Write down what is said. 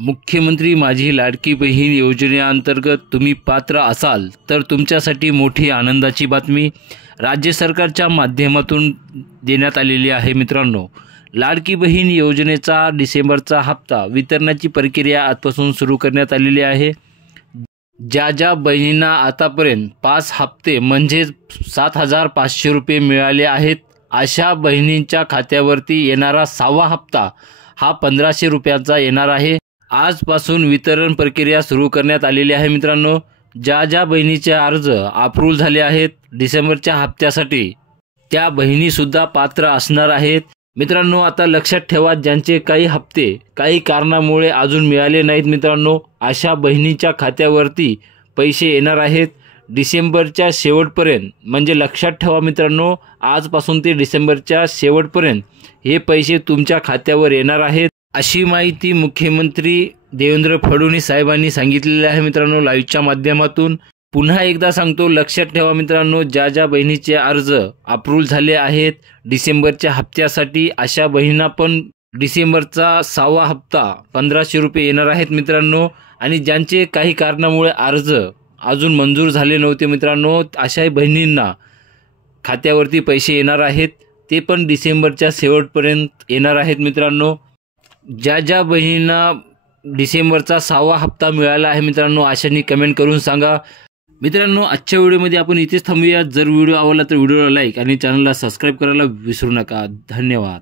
मुख्यमंत्री माझी लाडकी बहीण योजनेअंतर्गत तुम्ही पात्र असाल तर तुमच्यासाठी मोठी आनंदाची बातमी राज्य सरकारच्या माध्यमातून देण्यात आलेली आहे। मित्रांनो, लाडकी बहीण योजनेचा डिसेंबरचा हप्ता वितरणाची प्रक्रिया आजपासून सुरू करण्यात आलेली आहे। ज्या बहिणींना आतापर्यंत 5 हप्ते म्हणजे 7,500 रुपये मिळाले आहेत, अशा बहिणींच्या खात्यावरती येणारा 6वा हप्ता हा 1,500 रुपयाचा येणार आहे। आजपासून वितरण प्रक्रिया सुरू करण्यात आलेली आहे। मित्रांनो, ज्या बहिणीचे अर्ज अप्रूव्ह झाले आहेत डिसेंबरच्या हप्त्यासाठी, त्या बहिणीसुद्धा पात्र असणार आहेत। मित्रांनो, आता लक्षात ठेवा, ज्यांचे काही हप्ते काही कारणामुळे अजून मिळाले नाहीत, मित्रांनो, अशा बहिणीच्या खात्यावरती पैसे येणार आहेत डिसेंबरच्या शेवटपर्यंत। म्हणजे लक्षात ठेवा मित्रांनो, आजपासून ते डिसेंबरच्या शेवटपर्यंत हे पैसे तुमच्या खात्यावर येणार आहेत, अशी माहिती मुख्यमंत्री देवेंद्र फडणवीस साहेबांनी सांगितलेली आहे। मित्रांनो, लाईव्हच्या माध्यमातून पुन्हा एकदा सांगतो, लक्षात ठेवा मित्रांनो, ज्या बहिणीचे अर्ज अप्रूव्ह झाले आहेत डिसेंबरच्या हप्त्यासाठी, अशा बहिणींना पण डिसेंबरचा 6वा हप्ता 1,500 रुपये येणार आहेत मित्रांनो। आणि ज्यांचे काही कारणामुळे अर्ज अजून मंजूर झाले नव्हते मित्रांनो, अशा बहिणींना खात्यावरती पैसे येणार आहेत, ते पण डिसेंबरच्या शेवटपर्यंत येणार आहेत मित्रांनो। ज्या बहिणींना डिसेंबरचा 6वा हप्ता मिळाला आहे मित्रांनो, अशांनी कमेंट करून सांगा। मित्रांनो, आजच्या व्हिडिओमध्ये आपण इथेच थांबूया। जर व्हिडिओ आवडला तर व्हिडिओला लाईक आणि चॅनलला सबस्क्राईब करायला विसरू नका। धन्यवाद।